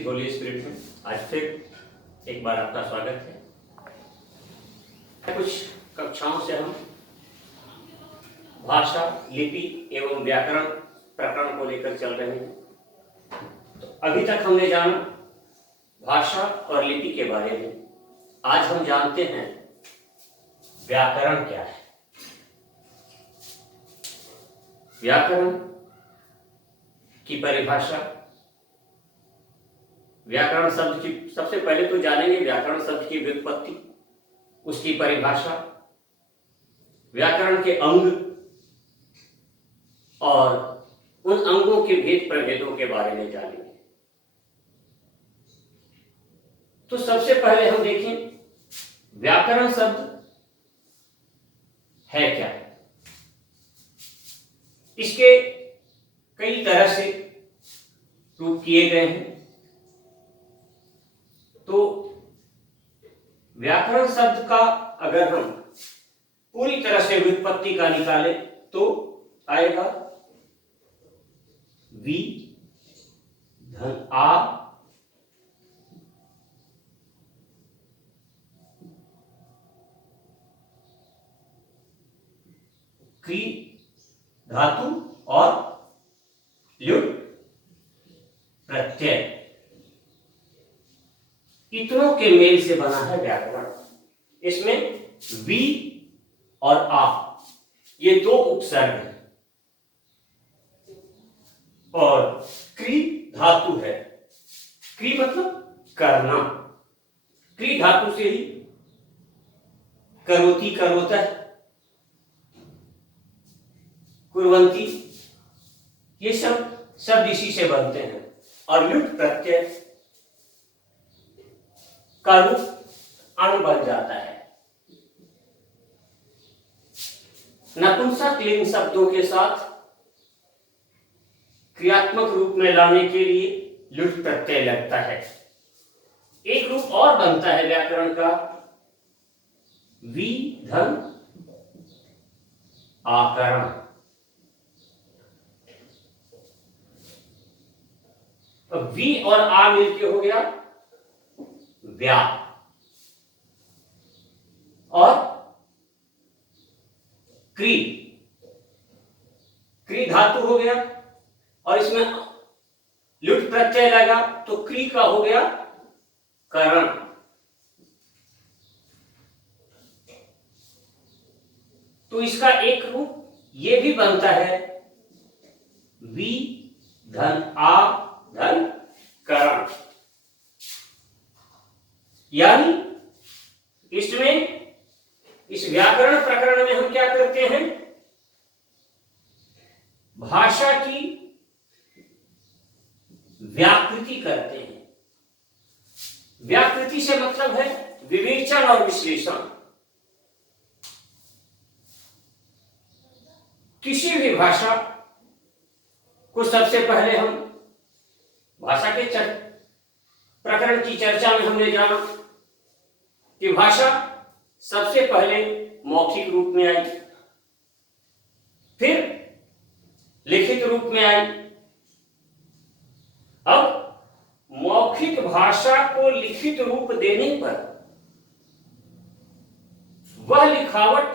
With Holi spirit में आज फिर एक बार आपका स्वागत है। कुछ कक्षाओं से हम भाषा, लिपि एवं व्याकरण प्रकरण को लेकर चल रहे हैं। तो अभी तक हमने जाना भाषा और लिपि के बारे में। आज हम जानते हैं व्याकरण क्या है। व्याकरण की परिभाषा, व्याकरण शब्द की सबसे पहले तो जानेंगे व्याकरण शब्द की व्युत्पत्ति, उसकी परिभाषा, व्याकरण के अंग और उन अंगों के भेद प्रभेदों के बारे में जानेंगे। तो सबसे पहले हम देखें व्याकरण शब्द है क्या। इसके कई तरह से रूप किए गए हैं। तो व्याकरण शब्द का अगर हम पूरी तरह से व्युत्पत्ति का निकालें तो आएगा वी धन आ क्री धातु और ल्युट प्रत्यय, इतनों के मेल से बना है व्याकरण। इसमें वी और आ ये दो उपसर्ग हैं और क्री धातु है। क्री मतलब करना, क्री धातु से ही करोति, करोतः, कुर्वन्ति, ये सब शब्द इसी से बनते हैं। और लुट प्रत्यय का रूप अण बन जाता है। नपुंसक लिंग शब्दों के साथ क्रियात्मक रूप में लाने के लिए लुट प्रत्यय लगता है। एक रूप और बनता है व्याकरण का वी धन आकरण। तो वी और आ मिलके हो गया व्या और क्री, क्री धातु हो गया और इसमें लुट प्रत्यय लगा तो क्री का हो गया करण। तो इसका एक रूप ये भी बनता है वी धन आ धन करण। यानी इसमें इस व्याकरण प्रकरण में हम क्या करते हैं, भाषा की व्याकृति करते हैं। व्याकृति से मतलब है विवेचन और विश्लेषण। किसी भी भाषा को सबसे पहले हम भाषा के प्रकरण की चर्चा में हमने जाना कि भाषा सबसे पहले मौखिक रूप में आई, फिर लिखित रूप में आई। अब मौखिक भाषा को लिखित रूप देने पर वह लिखावट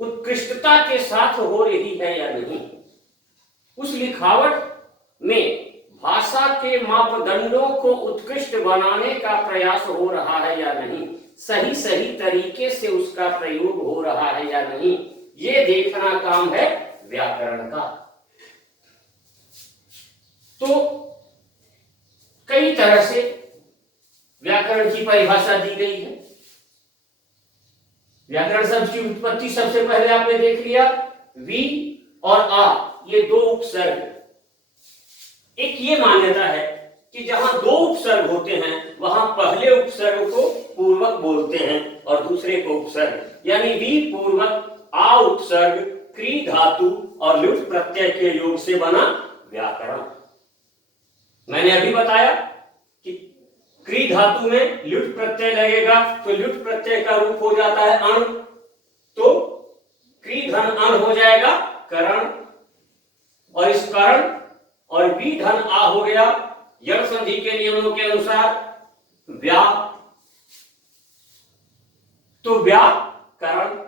उत्कृष्टता के साथ हो रही है या नहीं, उस लिखावट में भाषा के मापदंडों को उत्कृष्ट बनाने का प्रयास हो रहा है या नहीं, सही सही तरीके से उसका प्रयोग हो रहा है या नहीं, ये देखना काम है व्याकरण का। तो कई तरह से व्याकरण की परिभाषा दी गई है। व्याकरण शब्द की उत्पत्ति सबसे पहले आपने देख लिया, वी और आ ये दो उपसर्ग। एक ये मान्यता है कि जहां दो उपसर्ग होते हैं वहां पहले उपसर्ग को पूर्वक बोलते हैं और दूसरे को उपसर्ग, यानी वी पूर्वक आ उपसर्ग क्री धातु और लुट प्रत्यय के योग से बना व्याकरण। मैंने अभी बताया कि क्री धातु में लुट प्रत्यय लगेगा तो लुट प्रत्यय का रूप हो जाता है अण, तो क्री धन अण हो जाएगा करण, और इस करण और वी धन आ हो गया यण संधि के नियमों के अनुसार व्या, तो व्याकरण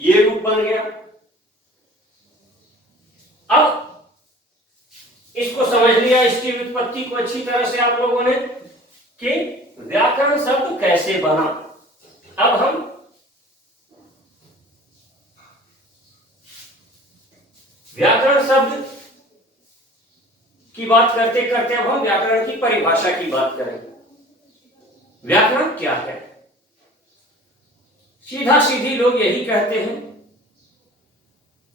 ये रूप बन गया। अब इसको समझ लिया, इसकी व्युत्पत्ति को अच्छी तरह से आप लोगों ने, कि व्याकरण शब्द कैसे बना। अब हम व्याकरण शब्द की बात करते करते अब हम व्याकरण की परिभाषा की बात करेंगे। व्याकरण क्या है? सीधा सीधी लोग यही कहते हैं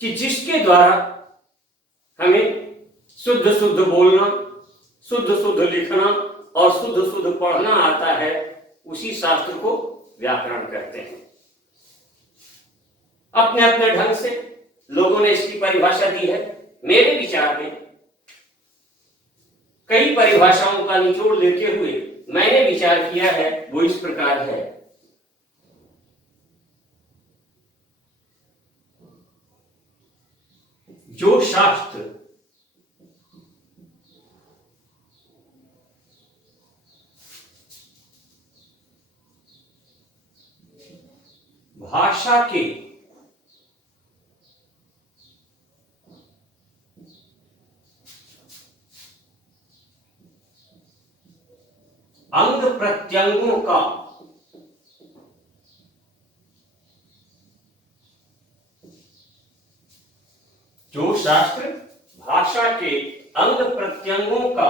कि जिसके द्वारा हमें शुद्ध शुद्ध बोलना, शुद्ध शुद्ध लिखना और शुद्ध शुद्ध पढ़ना आता है, उसी शास्त्र को व्याकरण कहते हैं। अपने अपने ढंग से लोगों ने इसकी परिभाषा दी है। मेरे विचार में कई परिभाषाओं का निचोड़ लेते हुए मैंने विचार किया है, वो इस प्रकार है। जो शास्त्र भाषा के अंग प्रत्यंगों का जो शास्त्र भाषा के अंग प्रत्यंगों का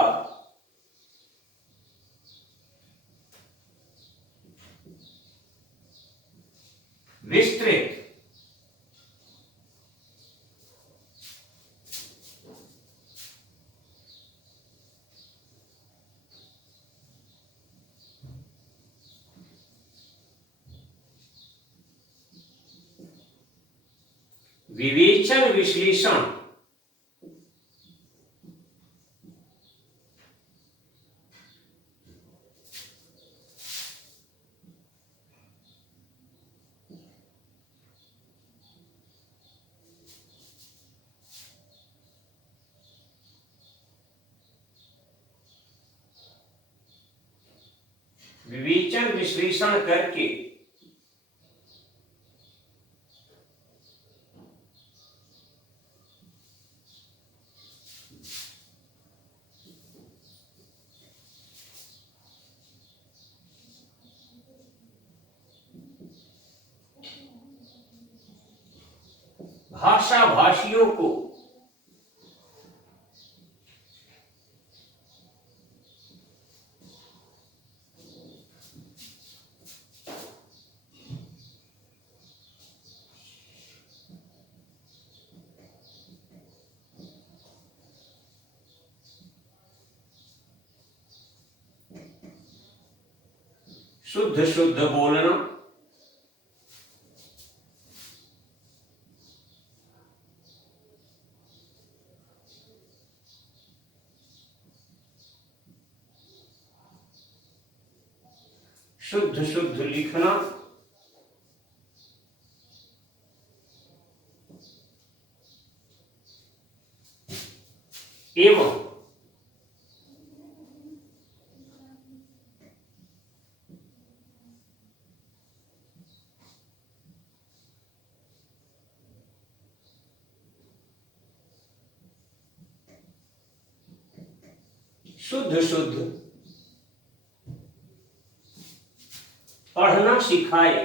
विस्तृत विवेचन विश्लेषण विवेचन विश्लेषण करके भाषा भाषियों को शुद्ध शुद्ध बोलना, शुद्ध शुद्ध लिखना, एवं शुद्ध शुद्ध पढ़ना सिखाए।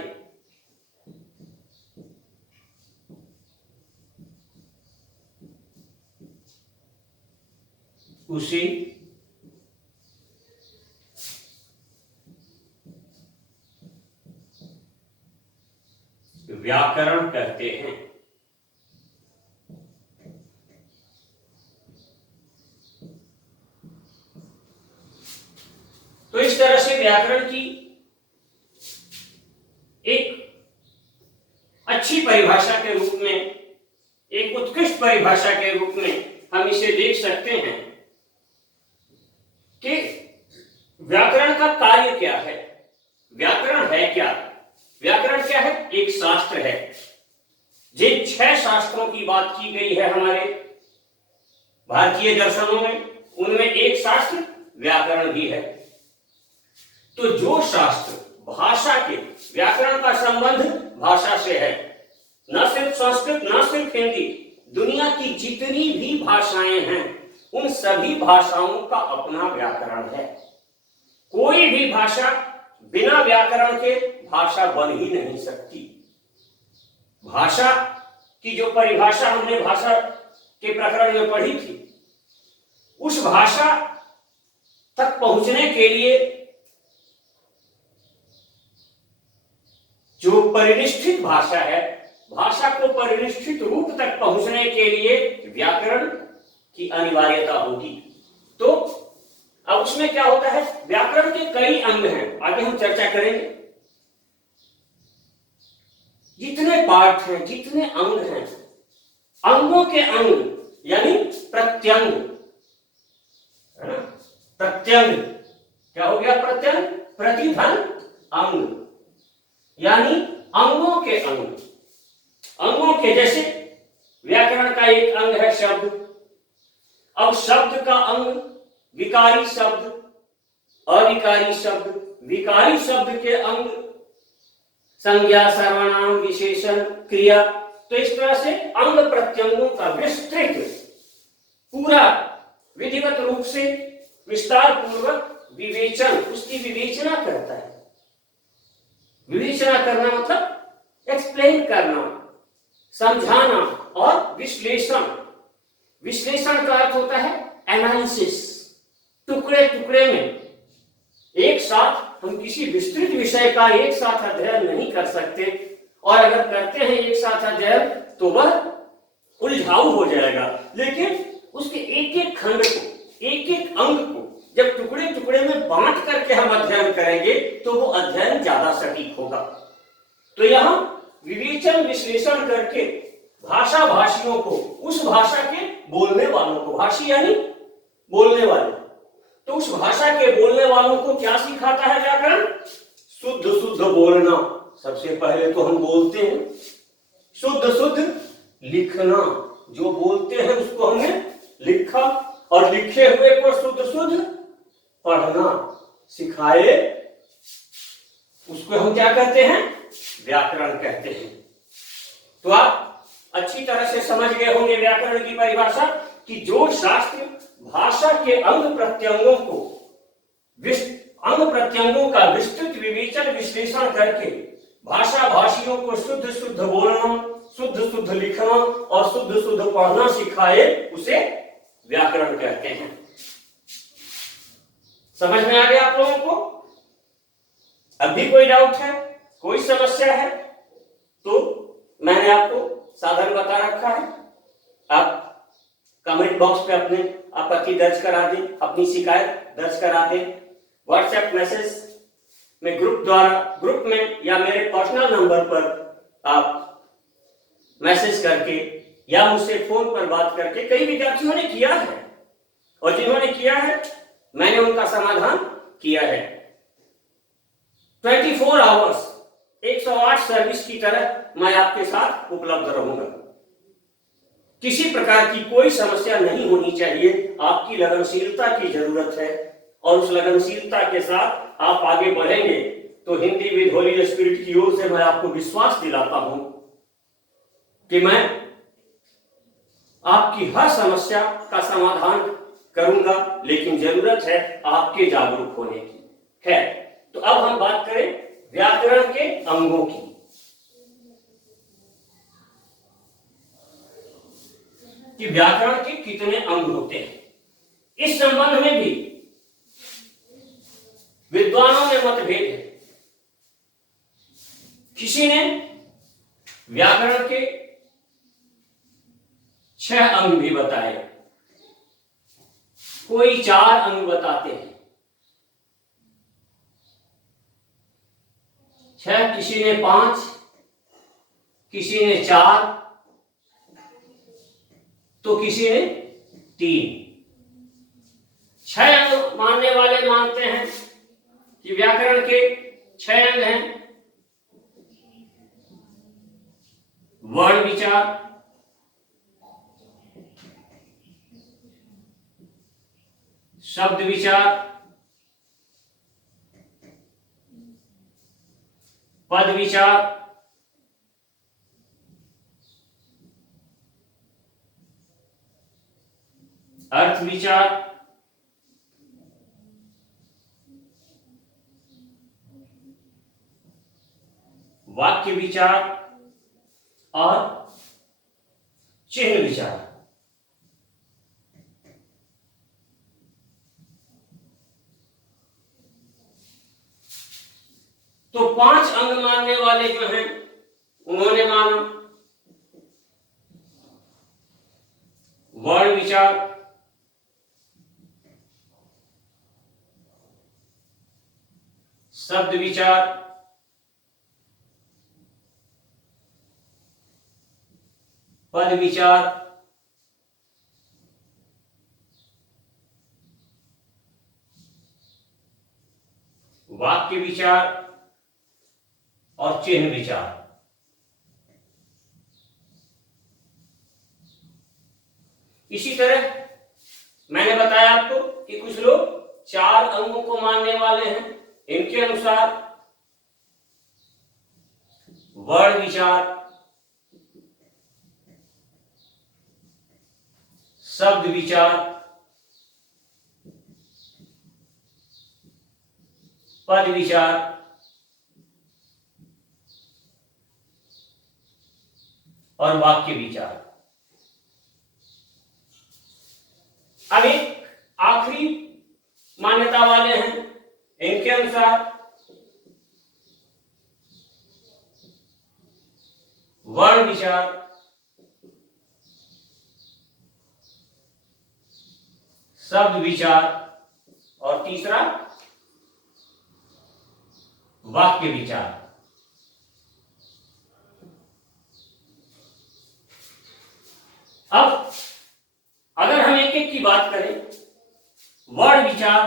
उसे व्याकरण कहते हैं। तो इस तरह से व्याकरण की एक अच्छी परिभाषा के रूप में, एक उत्कृष्ट परिभाषा के रूप में हम इसे देख सकते हैं कि व्याकरण का कार्य क्या है। व्याकरण है क्या? व्याकरण क्या है? एक शास्त्र है। जिन 6 शास्त्रों की बात की गई है हमारे भारतीय दर्शनों में, उनमें एक शास्त्र व्याकरण भी है। तो जो शास्त्र भाषा के, व्याकरण का संबंध भाषा से है, न सिर्फ संस्कृत, न सिर्फ हिंदी, दुनिया की जितनी भी भाषाएं हैं उन सभी भाषाओं का अपना व्याकरण है। कोई भी भाषा बिना व्याकरण के भाषा बन ही नहीं सकती। भाषा की जो परिभाषा हमने भाषा के प्रकरण में पढ़ी थी, उस भाषा तक पहुंचने के लिए जो परिनिष्ठित भाषा है, भाषा को परिनिष्ठित रूप तक पहुंचने के लिए व्याकरण की अनिवार्यता होगी। तो अब उसमें क्या होता है, व्याकरण के कई अंग हैं, आगे हम चर्चा करेंगे। जितने पार्ट हैं, जितने अंग हैं, अंगों के अंग यानी प्रत्यंग, प्रत्यंग क्या हो गया, प्रत्यंग, प्रतिधन अंग यानी अंगों के अंग। अंगों के जैसे व्याकरण का एक अंग है शब्द। अब शब्द का अंग विकारी शब्द, अविकारी शब्द, विकारी शब्द के अंग संज्ञा, सर्वनाम, विशेषण, क्रिया। तो इस तरह से अंग प्रत्यंगों का विस्तृत पूरा विधिवत रूप से विस्तार पूर्वक विवेचन, उसकी विवेचना करता है। विवेचना करना मतलब एक्सप्लेन करना, समझाना और विश्लेषण। विश्लेषण का अर्थ होता है एनालिसिस। टुकड़े टुकड़े में एक साथ हम किसी विस्तृत विषय का एक साथ अध्ययन नहीं कर सकते, और अगर करते हैं एक साथ अध्ययन तो वह उलझाऊ हो जाएगा। लेकिन उसके एक एक खंड को, एक एक अंग को जब टुकड़े टुकड़े में बांट करके हम अध्ययन करेंगे तो वो अध्ययन ज्यादा सटीक होगा। तो यहां विवेचन विश्लेषण करके भाषा भाषियों को, उस भाषा के बोलने वालों को, भाषी यानी बोलने वाले, तो उस भाषा के बोलने वालों को क्या सिखाता है व्याकरण? शुद्ध शुद्ध बोलना। सबसे पहले तो हम बोलते हैं, शुद्ध शुद्ध लिखना। जो बोलते हैं उसको हमने लिखा, और लिखे हुए को शुद्ध शुद्ध पढ़ना सिखाए, उसको हम क्या कहते हैं? व्याकरण कहते हैं। तो आप अच्छी तरह से समझ गए होंगे व्याकरण की परिभाषा, कि जो शास्त्र भाषा के अंग प्रत्यंगों को, अंग प्रत्यंगों का विस्तृत विवेचन विश्लेषण करके भाषा भाषियों को शुद्ध शुद्ध बोलना, शुद्ध शुद्ध लिखना और शुद्ध शुद्ध पढ़ना सिखाए, उसे व्याकरण कहते हैं। समझ में आ गया आप लोगों को? अब भी कोई डाउट है, कोई समस्या है तो मैंने आपको साधन बता रखा है। आप कमेंट बॉक्स पे अपने आपत्ति दर्ज करा दें, अपनी शिकायत दर्ज करा दें। व्हाट्सएप मैसेज में ग्रुप में या मेरे पर्सनल नंबर पर आप मैसेज करके या मुझसे फोन पर बात करके, कई विद्यार्थियों ने किया है और जिन्होंने किया है मैंने उनका समाधान किया है। 24 आवर्स 108 सर्विस की तरह मैं आपके साथ उपलब्ध रहूंगा। किसी प्रकार की कोई समस्या नहीं होनी चाहिए। आपकी लगनशीलता की जरूरत है, और उस लगनशीलता के साथ आप आगे बढ़ेंगे तो हिंदी विद होली स्पिरिट की ओर से मैं आपको विश्वास दिलाता हूं कि मैं आपकी हर समस्या का समाधान करूंगा, लेकिन जरूरत है आपके जागरूक होने की। है तो अब हम बात करें व्याकरण के अंगों की। कि व्याकरण के कितने अंग होते हैं, इस संबंध में भी विद्वानों में मतभेद है। किसी ने व्याकरण के 6 अंग भी बताए, कोई 4 अंग बताते हैं, 6, किसी ने 5, किसी ने 4, तो किसी ने 3। 6 अंग मानने वाले मानते हैं कि व्याकरण के 6 अंग हैं। वर्ण विचार, शब्द विचार, पद विचार, अर्थ विचार, वाक्य विचार और चिन्ह विचार। तो 5 अंग मानने वाले जो हैं उन्होंने माना वर्ण विचार, शब्द विचार, पद विचार, वाक्य विचार और चिन्ह विचार। इसी तरह मैंने बताया आपको कि कुछ लोग 4 अंगों को मानने वाले हैं। इनके अनुसार वर्ण विचार, शब्द विचार, पद विचार और वाक्य विचार। अब एक आखिरी मान्यता वाले हैं, इनके अनुसार वर्ण विचार, शब्द विचार और तीसरा वाक्य विचार। अब अगर हम एक एक की बात करें, वर्ण विचार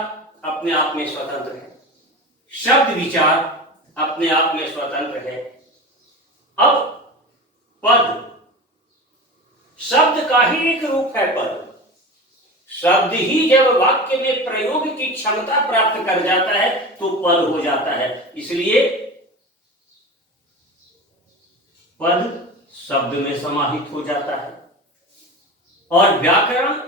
अपने आप में स्वतंत्र है, शब्द विचार अपने आप में स्वतंत्र है। अब पद, शब्द का ही एक रूप है पद। शब्द ही जब वाक्य में प्रयोग की क्षमता प्राप्त कर जाता है तो पद हो जाता है। इसलिए पद शब्द में समाहित हो जाता है। और व्याकरण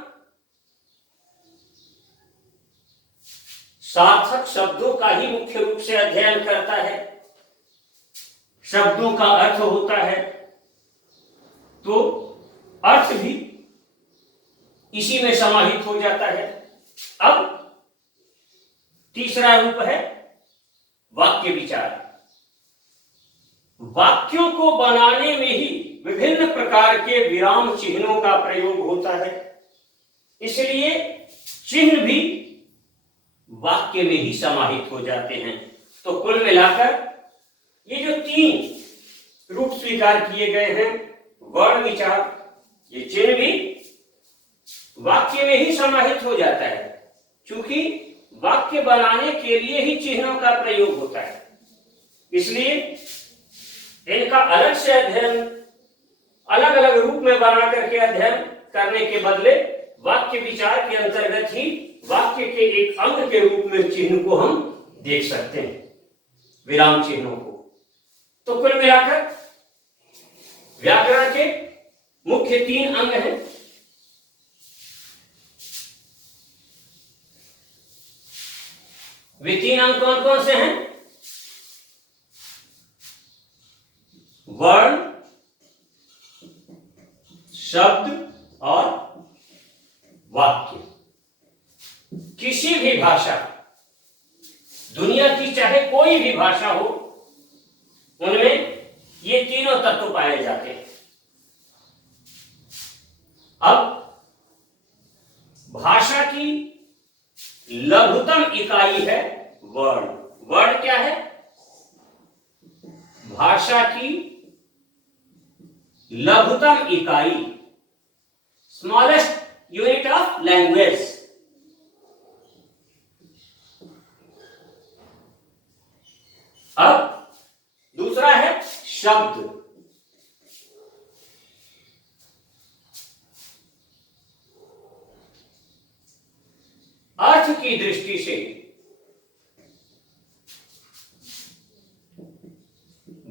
सार्थक शब्दों का ही मुख्य रूप से अध्ययन करता है। शब्दों का अर्थ होता है तो अर्थ भी इसी में समाहित हो जाता है। अब तीसरा रूप है वाक्य विचार। वाक्यों को बनाने में ही विभिन्न प्रकार के विराम चिन्हों का प्रयोग होता है, इसलिए चिन्ह भी वाक्य में ही समाहित हो जाते हैं। तो कुल मिलाकर ये जो 3 रूप स्वीकार किए गए हैं, वर्ण विचार, ये चिन्ह भी वाक्य में ही समाहित हो जाता है, क्योंकि वाक्य बनाने के लिए ही चिन्हों का प्रयोग होता है। इसलिए इनका अलग से अध्ययन, अलग अलग रूप में बना करके अध्ययन करने के बदले वाक्य विचार के अंतर्गत ही वाक्य के एक अंग के रूप में चिन्ह को हम देख सकते हैं, विराम चिन्हों को। तो कुल मिलाकर व्याकरण के मुख्य 3 अंग हैं। वे 3 अंग कौन कौन से हैं? वर्ण, शब्द और वाक्य। किसी भी भाषा, दुनिया की चाहे कोई भी भाषा हो, उनमें ये तीनों तत्व पाए जाते हैं। अब भाषा की लघुतम इकाई है वर्ण। वर्ण क्या है? भाषा की लघुतम इकाई, स्मॉलेस्ट यूनिट ऑफ लैंग्वेज। अब दूसरा है शब्द। अर्थ से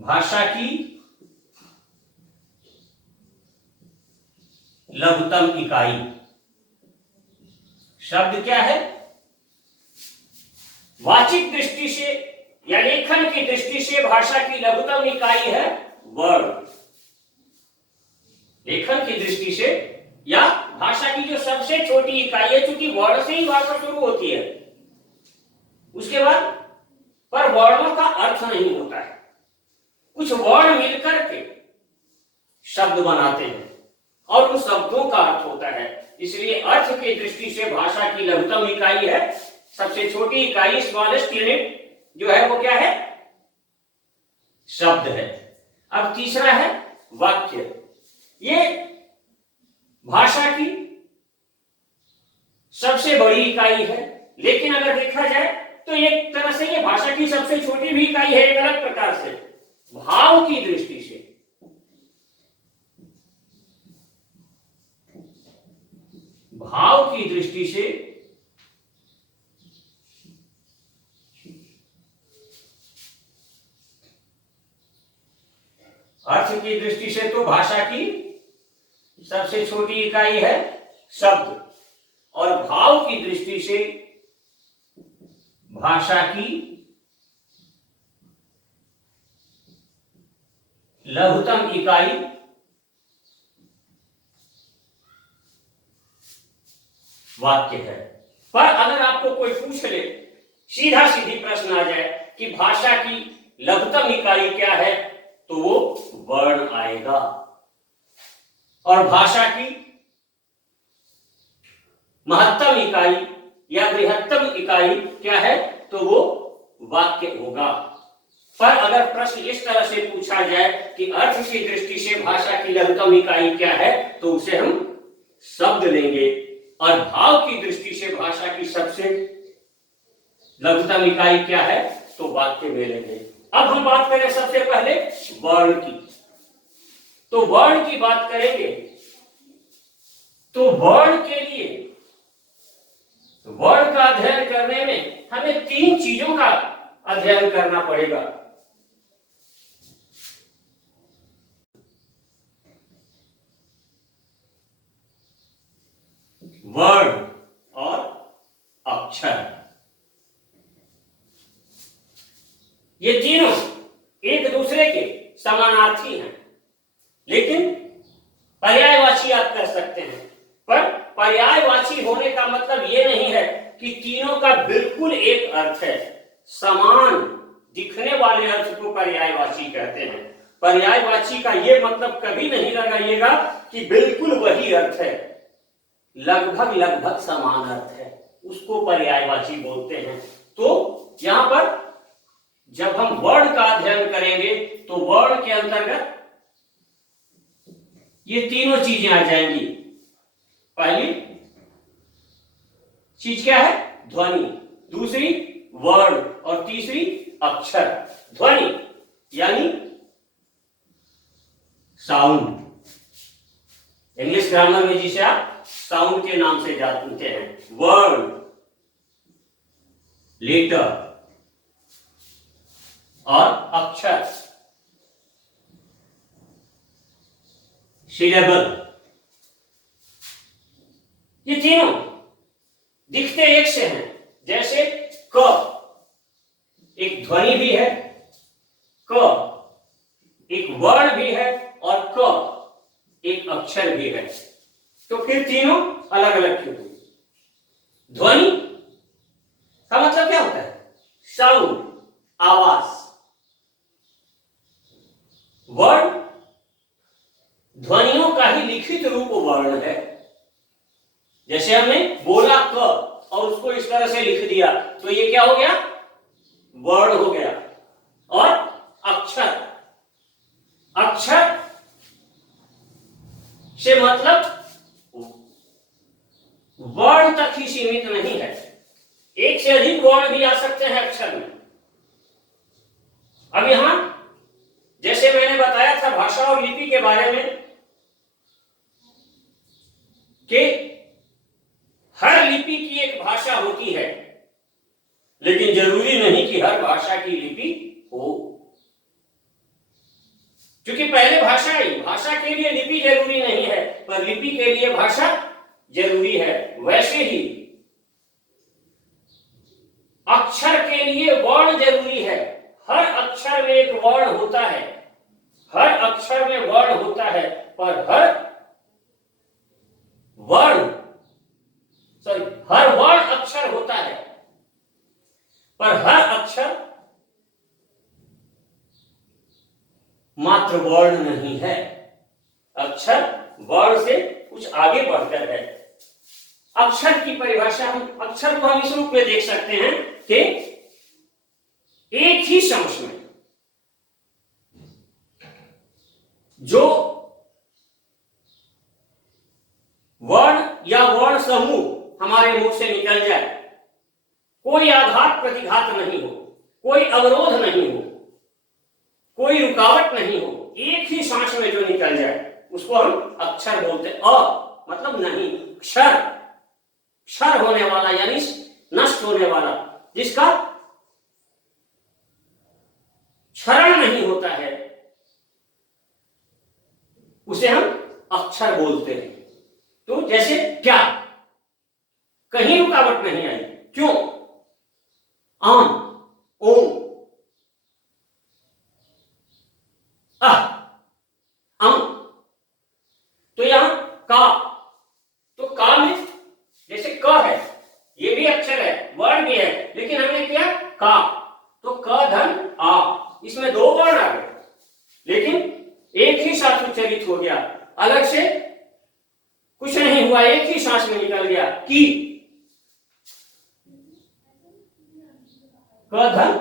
भाषा की लघुतम इकाई। शब्द क्या है? वाचिक दृष्टि से या लेखन की दृष्टि से भाषा की लघुतम इकाई है वर्ण। लेखन की दृष्टि से या भाषा की जो सबसे छोटी इकाई है, क्योंकि वर्ण से ही भाषा शुरू होती है, उसके बाद पर वर्णों का अर्थ नहीं होता है। कुछ वर्ण मिलकर के शब्द बनाते हैं और उन शब्दों का अर्थ होता है। इसलिए अर्थ की दृष्टि से भाषा की लघुतम इकाई है, सबसे छोटी इकाई, स्मॉलेस्ट यूनिट जो है वो क्या है? शब्द है। अब तीसरा है वाक्य। ये भाषा की सबसे बड़ी इकाई है, लेकिन अगर देखा जाए तो एक तरह से ये भाषा की सबसे छोटी भी इकाई है, एक अलग प्रकार से। भाव की दृष्टि से अर्थ की दृष्टि से तो भाषा की सबसे छोटी इकाई है शब्द, और भाव की दृष्टि से भाषा की लघुतम इकाई वाक्य है। पर अगर आपको कोई पूछ ले, सीधा सीधी प्रश्न आ जाए कि भाषा की लघुतम इकाई क्या है, तो वो वर्ण आएगा। और भाषा की महत्तम इकाई या बृहत्तम इकाई क्या है, तो वो वाक्य होगा। पर अगर प्रश्न इस तरह से पूछा जाए कि अर्थ की दृष्टि से भाषा की लघुतम इकाई क्या है, तो उसे हम शब्द लेंगे, और भाव की दृष्टि से भाषा की सबसे लघुतम इकाई क्या है, तो वाक्य में लेंगे। अब हम बात करें सबसे पहले वर्ण की। तो वर्ण की बात करेंगे तो वर्ण के लिए वर्ण का अध्ययन करने में हमें 3 चीजों का अध्ययन करना पड़ेगा। वर्ण और अक्षर, ये तीनों एक दूसरे के समानार्थी हैं, लेकिन पर्यायवाची आप कर सकते हैं। पर पर्यायवाची होने का मतलब यह नहीं है कि तीनों का बिल्कुल एक अर्थ है। समान दिखने वाले अर्थ को पर्यायवाची कहते हैं। पर्यायवाची का यह मतलब कभी नहीं लगाइएगा कि बिल्कुल वही अर्थ है, लगभग लगभग समान अर्थ है, उसको पर्यायवाची बोलते हैं। तो यहां पर जब हम वर्ण का अध्ययन करेंगे तो वर्ण के अंतर्गत ये तीनों चीजें आ जाएंगी। पहली चीज क्या है? ध्वनि, दूसरी वर्ण, और तीसरी अक्षर। ध्वनि यानी साउंड, इंग्लिश ग्रामर में जिसे आप साउंड के नाम से जानते हैं। वर्ण लेटर, और अक्षर सिलेबल। ये तीनों दिखते एक से हैं। जैसे क एक ध्वनि भी है, क एक वर्ण भी है, और क एक अक्षर भी है। तो फिर तीनों अलग अलग क्यों हुए? ध्वनि का मतलब क्या होता है? साउंड, आवाज। वर्ण ध्वनियों का ही लिखित रूप वर्ण है। जैसे हमने बोला क और उसको इस तरह से लिख दिया, तो ये क्या हो गया? वर्ण हो गया। और अक्षर, अक्षर से मतलब वर्ण तक ही सीमित नहीं है, एक से अधिक वर्ण भी आ सकते हैं अक्षर में। अब यहां जैसे मैंने बताया था भाषा और लिपि के बारे में कि हर लिपि की एक भाषा होती है, क्योंकि पहले भाषा आई, भाषा के लिए लिपि जरूरी नहीं है, पर लिपि के लिए भाषा जरूरी है। वैसे ही अक्षर के लिए वर्ण जरूरी है। हर अक्षर में एक वर्ण होता है, हर अक्षर में वर्ण होता है, पर हर वर्ण अक्षर होता है, पर हर अक्षर मात्र वर्ण नहीं है। अक्षर वर्ण से कुछ आगे बढ़कर है। अक्षर की परिभाषा, हम अक्षर को हम इस रूप में देख सकते हैं कि एक ही समूह में जो वर्ण या वर्ण समूह हमारे मुंह से निकल जाए, कोई आघात प्रतिघात नहीं हो, कोई अवरोध नहीं हो, कोई रुकावट नहीं हो, एक ही सांस में जो निकल जाए उसको हम अक्षर बोलते हैं। मतलब नहीं, क्षर, क्षर होने वाला यानी नष्ट होने वाला, जिसका क्षरण नहीं होता है, उसे हम अक्षर बोलते हैं। तो जैसे क्या, कहीं रुकावट नहीं आई, क्यों? आम, ओम, अम। तो यहां का, तो का में जैसे क है, ये भी अक्षर है, वर्ण भी है, लेकिन हमने किया का, तो क धन आ, इसमें दो वर्ण आ गए, लेकिन एक ही साथ उच्चारित हो गया, अलग से कुछ नहीं हुआ, एक ही सांस में निकल गया। की, क धन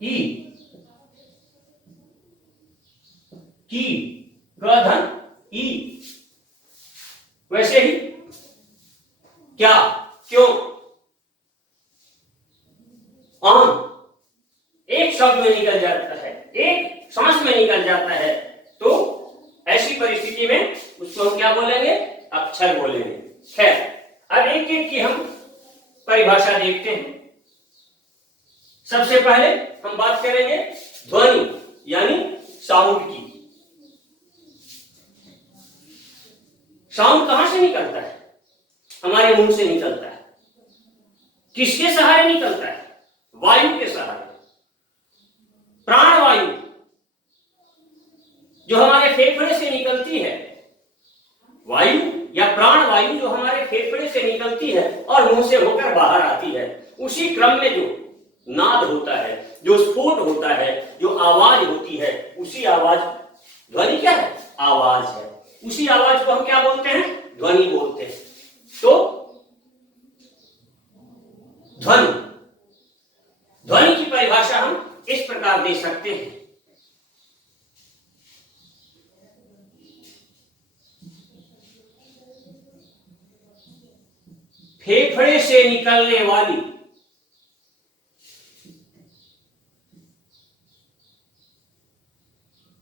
ई, की, क धन ई। वैसे ही क्या, क्यों, आम, एक शब्द में निकल जाता है, एक सांस में निकल जाता है, तो ऐसी परिस्थिति में उसको हम क्या बोलेंगे? अक्षर बोलेंगे। खैर, अब एक एक की हम परिभाषा देखते हैं। सबसे पहले हम बात करेंगे ध्वनि यानी साउंड की। साउंड कहां से निकलता है? हमारे मुंह से निकलता है। किसके सहारे निकलता है? वायु के सहारे। प्राण वायु जो हमारे फेफड़े से निकलती है, वायु या प्राण वायु जो हमारे फेफड़े से निकलती है और मुंह से होकर बाहर आती है, उसी क्रम में जो नाद होता है, जो स्फोट होता है, जो आवाज होती है, उसी आवाज, ध्वनि क्या है? आवाज है। उसी आवाज को हम क्या बोलते हैं? ध्वनि बोलते हैं। तो ध्वनि, ध्वनि की परिभाषा हम इस प्रकार दे सकते हैं। फेफड़े से निकलने वाली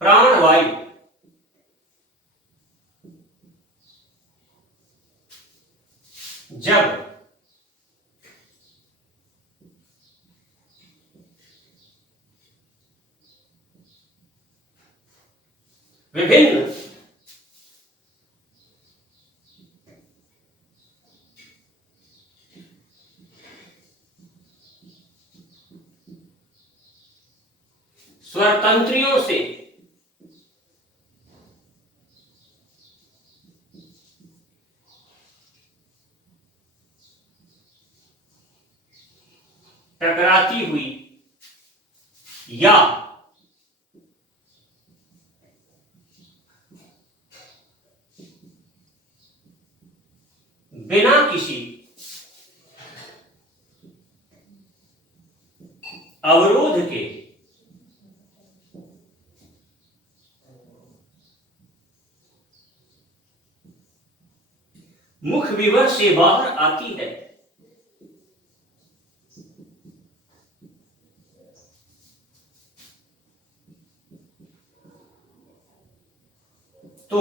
प्राणवायु जब विभिन्न स्वरतंत्रियों से टकराती हुई या बिना किसी अवरोध के मुख विवर से बाहर आती है, तो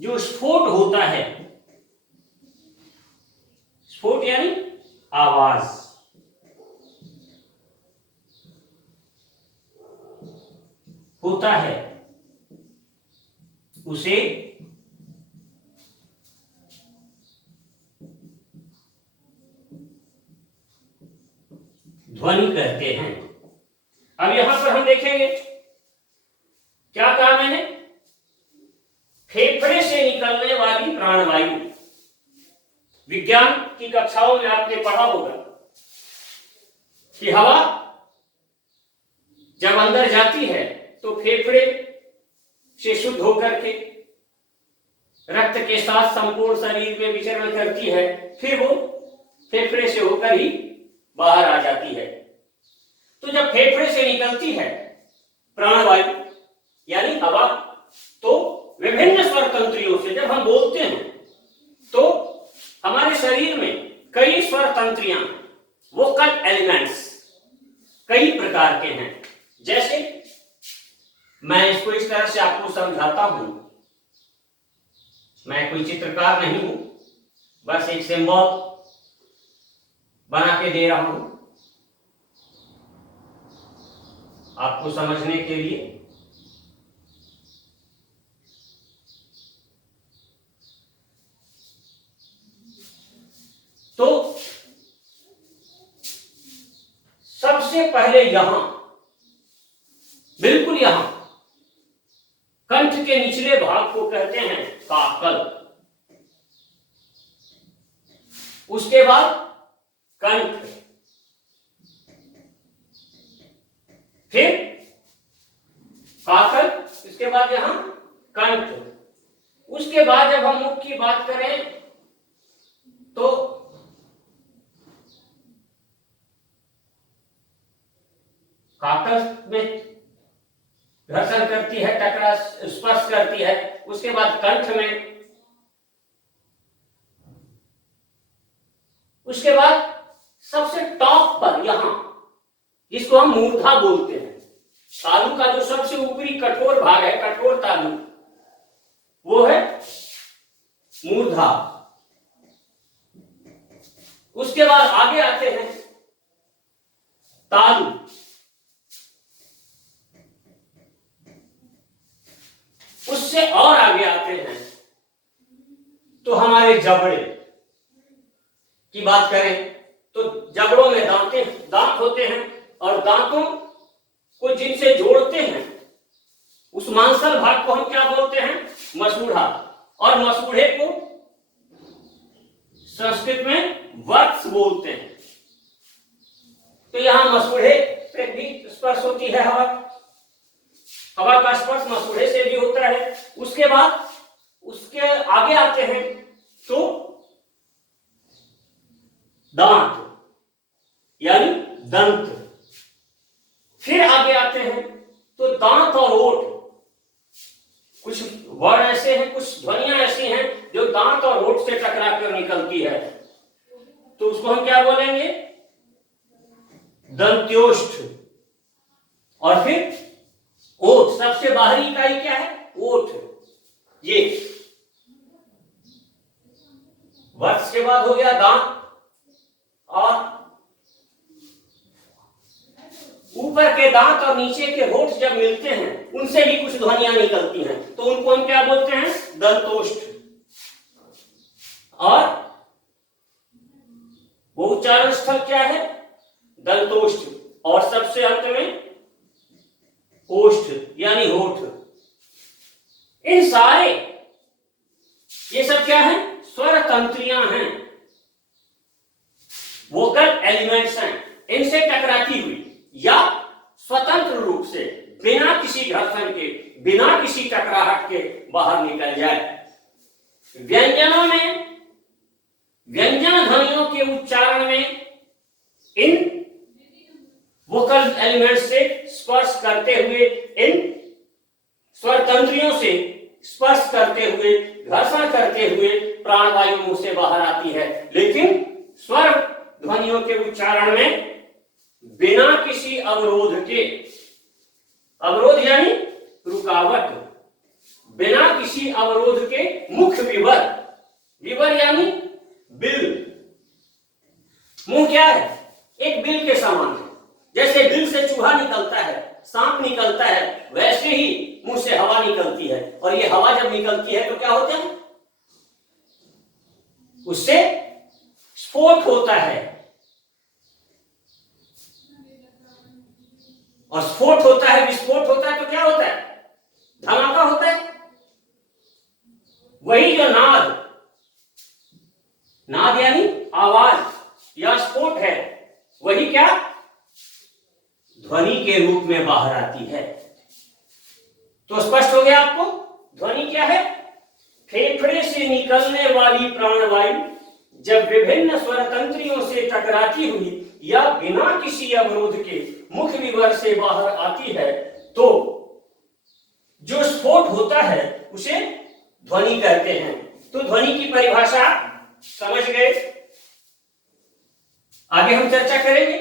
जो स्फोट होता है, स्फोट यानी आवाज, होता है, उसे ध्वनि कहते हैं। अब यहां पर हम देखेंगे क्या कहा मैंने, फेफड़े से निकलने वाली प्राणवायु। विज्ञान की कक्षाओं में आपने पढ़ा होगा कि हवा जब अंदर जाती है तो फेफड़े से शुद्ध होकर के रक्त के साथ संपूर्ण शरीर में विचरण करती है, फिर वो फेफड़े से होकर ही बाहर आ जाती है। तो जब फेफड़े से निकलती है प्राणवायु यानी हवा, तो विभिन्न स्वर तंत्रियों से जब हम बोलते हैं तो हमारे शरीर में कई स्वर तंत्रियां, वोकल एलिमेंट्स कई प्रकार के हैं। जैसे मैं इसको इस तरह से आपको समझाता हूं, मैं कोई चित्रकार नहीं हूं, बस एक सिंबल बना के दे रहा हूं आपको समझने के लिए। तो सबसे पहले यहां, बिल्कुल यहां कंठ के निचले भाग को कहते हैं काकल, उसके बाद कंठ, फिर काकल, इसके बाद यहां कंठ, उसके बाद जब हम मुख की बात करें तो काकल में घर्षण करती है, टकरा स्पर्श करती है, उसके बाद कंठ में, उसके बाद सबसे टॉप पर यहां, जिसको हम मूर्धा बोलते हैं, तालु का जो सबसे ऊपरी कठोर भाग है, कठोर तालु, वो है मूर्धा। उसके बाद आगे आते हैं तालु, उससे और आगे आते हैं तो हमारे जबड़े की बात करें तो जबड़ों में दांत होते हैं, और दांतों को जिनसे जोड़ते हैं उस मांसल भाग को हम क्या बोलते हैं, मसूड़ा, और मसूड़े को संस्कृत में वत्स बोलते हैं। तो यहां मसूड़े पे भी स्पर्श होती है हवा, हवा का स्पर्श मसूड़े से भी होता है। उसके बाद उसके आगे आते हैं तो दांत यानी दंत, फिर आगे आते हैं तो दांत और ओठ, कुछ वर्ण ऐसे हैं, कुछ ध्वनियां ऐसी हैं जो दांत और ओठ से टकरा कर निकलती है, तो उसको हम क्या बोलेंगे, दंत्योष्ठ। और फिर ओठ, सबसे बाहरी इकाई क्या है, ओठ, ये वत्स के बाद हो गया दांत, और ऊपर के दांत और नीचे के होठ जब मिलते हैं उनसे भी कुछ ध्वनियां निकलती हैं, तो उनको हम क्या बोलते हैं, दंतोष्ठ। और वो उच्चारण स्थल क्या है, दंतोष्ठ, और सबसे अंत में ओष्ठ यानी होठ। इन सारे, ये सब क्या है, स्वर तंत्रियां हैं, वोकल एलिमेंट्स हैं। इनसे टकराती हुई या स्वतंत्र रूप से बिना किसी घर्षण के, बिना किसी टकराहट के बाहर निकल जाए। व्यंजनों में, व्यंजन ध्वनियों के उच्चारण में इन वोकल एलिमेंट्स से स्पर्श करते हुए, इन स्वर तंत्रियों से स्पर्श करते हुए, घर्षण करते हुए प्राणवायु मुंह से बाहर आती है। लेकिन स्वर ध्वनियों के उच्चारण में बिना किसी अवरोध के, अवरोध यानी रुकावट, बिना किसी किसी अवरोध के मुख विवर, विवर यानी बिल। मुंह क्या है? एक बिल के समान है। जैसे बिल से चूहा निकलता है, सांप निकलता है, वैसे ही मुंह से हवा निकलती है। और ये हवा जब निकलती है तो क्या होता है? उससे स्फोट होता है। और स्फोट होता है, विस्फोट होता है तो क्या होता है? धमाका होता है। वही जो नाद, नाद यानी आवाज या स्फोट है, वही क्या? ध्वनि के रूप में बाहर आती है। तो स्पष्ट हो गया आपको ध्वनि क्या है? फेफड़े से निकलने वाली प्राणवायु जब विभिन्न स्वर तंत्रियों से टकराती हुई या बिना किसी अवरोध के मुख विवर से बाहर आती है तो जो स्फोट होता है उसे ध्वनि कहते हैं। तो ध्वनि की परिभाषा समझ गए। आगे हम चर्चा करेंगे,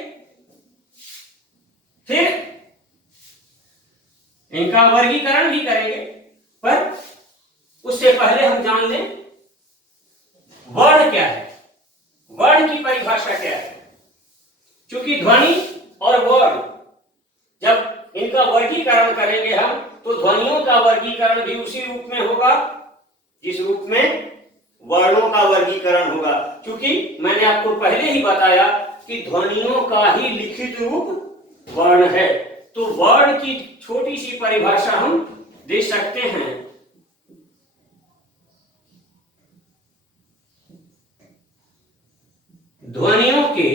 फिर इनका वर्गीकरण भी करेंगे, पर उससे पहले हम जान लें वर्ण क्या है, वर्ण की परिभाषा क्या है। क्योंकि ध्वनि और वर्ण जब इनका वर्गीकरण करेंगे हम, तो ध्वनियों का वर्गीकरण भी उसी रूप में होगा जिस रूप में वर्णों का वर्गीकरण होगा। क्योंकि मैंने आपको पहले ही बताया कि ध्वनियों का ही लिखित रूप वर्ण है। तो वर्ण की छोटी सी परिभाषा हम दे सकते हैं। ध्वनियों के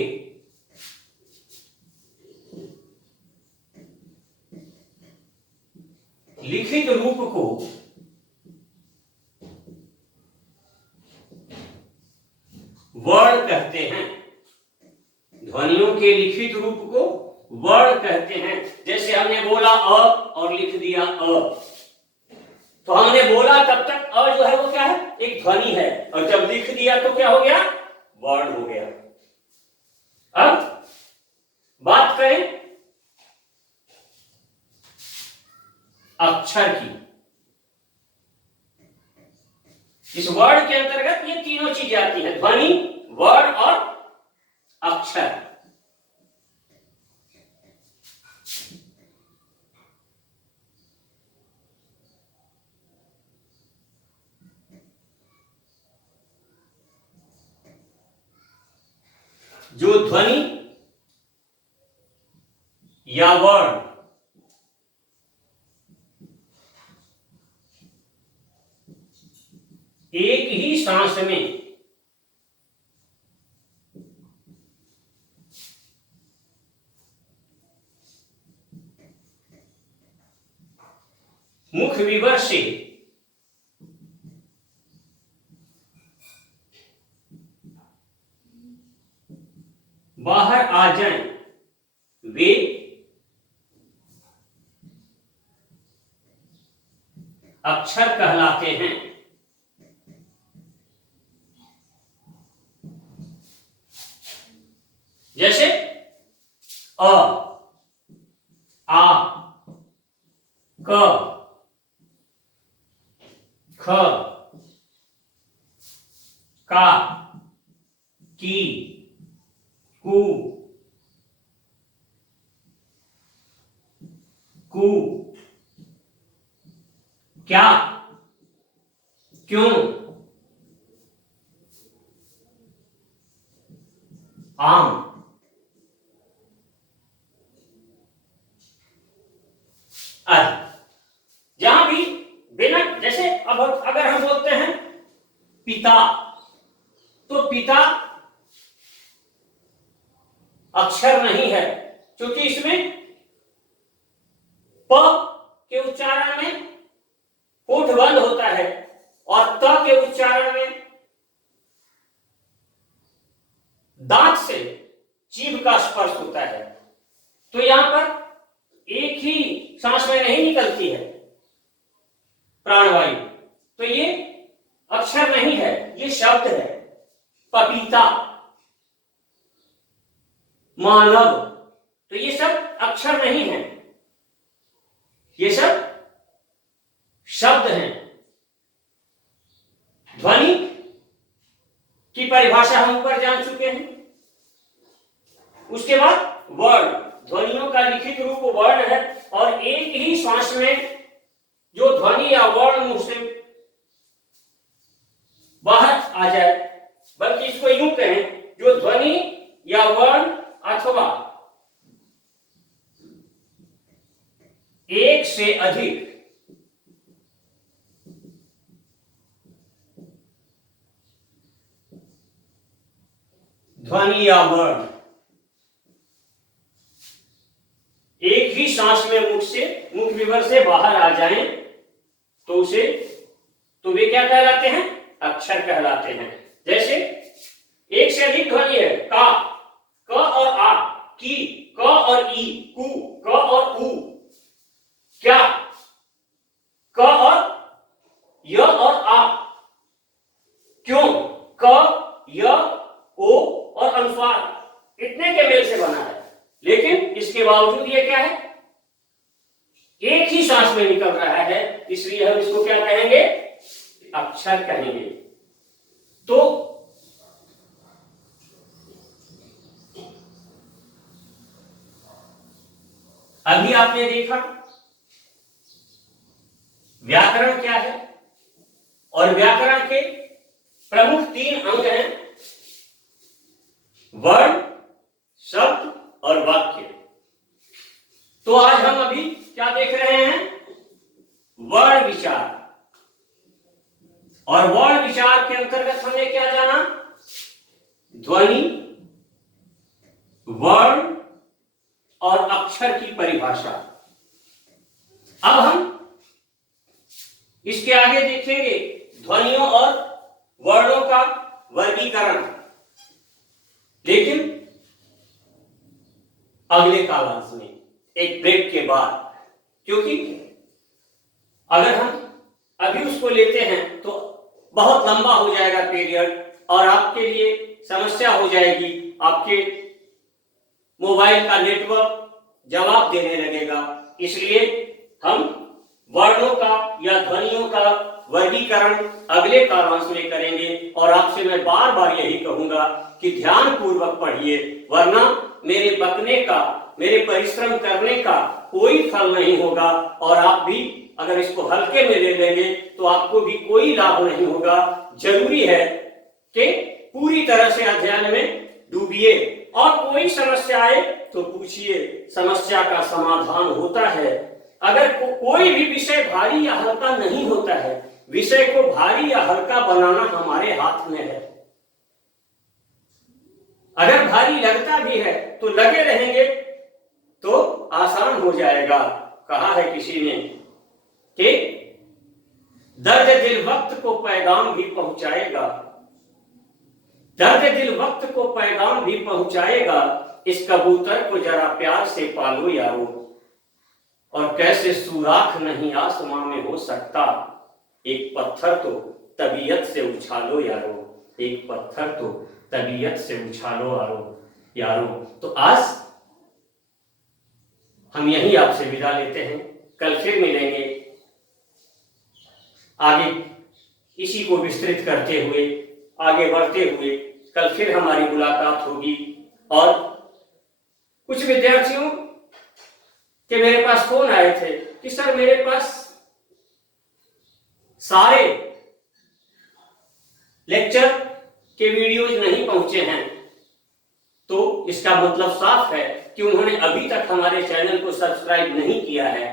लिखित रूप को वर्ण कहते हैं। ध्वनियों के लिखित रूप को वर्ण कहते हैं। जैसे हमने बोला अ और लिख दिया अ, तो हमने बोला तब तक अ जो है वो क्या है? एक ध्वनि है, और जब लिख दिया तो क्या हो गया? वर्ण हो गया। अब बात करें अक्षर की। इस वर्ण के अंतर्गत ये तीनों चीजें आती हैं, ध्वनि, वर्ण और अक्षर। जो ध्वनि या वर्ण एक ही सांस में मुख विवर से बाहर आ जाएं, वे अक्षर कहलाते हैं। जैसे अ, आ, क, ख, का, की, कु, कु, क्या, क्यों, आम। जहां भी बिना, जैसे अब अगर हम बोलते हैं पिता, तो पिता अक्षर नहीं है, क्योंकि इसमें प के उच्चारण में होठ बंद होता है और त के उच्चारण में दांत से जीभ का स्पर्श होता है। तो यहां पर एक ही सांस में नहीं निकलती है प्राणवायु, तो ये अक्षर नहीं है, ये शब्द है। पपीता, मानव, तो ये सब अक्षर नहीं है, ये सब शब्द हैं। उसके बाद वर्ण, ध्वनियों का लिखित रूप वर्ण है और एक ही श्वास में जो ध्वनि या वर्ण मुंह से बाहर आ जाए, बल्कि इसको यूं कहें, जो ध्वनि या वर्ण अथवा एक से अधिक ध्वनि या वर्ण एक ही सांस में मुख विवर से बाहर आ जाएं, तो वे क्या कहलाते हैं? अक्षर कहलाते हैं। जैसे एक से अधिक ध्वनि है, का, क और आ, की, क और ई, कु, क और उ, क्या, क और य और आ, क्यों, क, य, ओ और अनुस्वार इतने के मेल से बना है, लेकिन इसके बावजूद ये क्या है? एक ही सांस में निकल रहा है, इसलिए हम इसको क्या कहेंगे? अक्षर कहेंगे। तो अभी आपने देखा व्याकरण क्या है, और व्याकरण के प्रमुख 3 अंग हैं, वर्ण, शब्द और वाक्य। तो आज हम अभी क्या देख रहे हैं? वर्ण विचार। और वर्ण विचार के अंतर्गत हमने क्या जाना? ध्वनि, वर्ण और अक्षर की परिभाषा। अब हम इसके आगे देखेंगे ध्वनियों और वर्णों का वर्गीकरण, लेकिन अगले कालांश में, एक ब्रेक के बाद। क्योंकि अगर हम अभी उसको लेते हैं तो बहुत लंबा हो जाएगा पीरियड, और आपके लिए समस्या हो जाएगी, आपके मोबाइल का नेटवर्क जवाब देने लगेगा। इसलिए हम वर्णों का या ध्वनियों का वर्गीकरण अगले कालांश में करेंगे। और आपसे मैं बार बार यही कहूंगा कि ध्यान पूर्वक पढ़िए, वरना मेरे बकने का, मेरे परिश्रम करने का कोई फल नहीं होगा, और आप भी अगर इसको हल्के में ले लेंगे तो आपको भी कोई लाभ नहीं होगा। जरूरी है कि पूरी तरह से अध्ययन में डूबिए, और कोई समस्या आए तो पूछिए, समस्या का समाधान होता है। अगर कोई भी विषय भारी या हल्का नहीं होता है, विषय को भारी या हल्का बनाना हमारे हाथ में है। अगर भारी लगता भी है तो लगे रहेंगे तो आसान हो जाएगा। कहा है किसी ने कि दर्द दिल वक्त को पैगाम भी पहुंचाएगा, दर्द दिल वक्त को पैगाम भी पहुंचाएगा, इस कबूतर को जरा प्यार से पालो यारो, और कैसे सुराख नहीं आसमां में हो सकता, एक पत्थर तो तबीयत से उछालो यारो, एक पत्थर तो तबीयत से उछालो यारो। तो आज हम यही आपसे विदा लेते हैं, कल फिर मिलेंगे, आगे इसी को विस्तृत करते हुए, आगे बढ़ते हुए कल फिर हमारी मुलाकात होगी। और कुछ विद्यार्थियों के मेरे पास फोन आए थे कि सर मेरे पास सारे लेक्चर के वीडियोज नहीं पहुंचे हैं, तो इसका मतलब साफ है कि उन्होंने अभी तक हमारे चैनल को सब्सक्राइब नहीं किया है।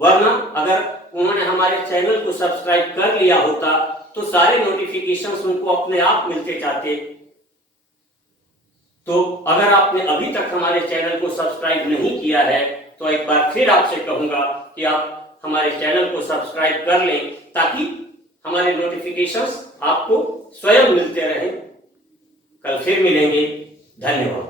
वरना अगर उन्होंने हमारे चैनल को सब्सक्राइब कर लिया होता तो सारे नोटिफिकेशंस उनको अपने आप मिलते जाते। तो अगर आपने अभी तक हमारे चैनल को सब्सक्राइब नहीं किया है तो एक बार फिर आपसे कहूंगा कि आप हमारे चैनल को सब्सक्राइब कर लें, ताकि हमारे नोटिफिकेशंस आपको स्वयं मिलते रहें। कल फिर मिलेंगे, धन्यवाद।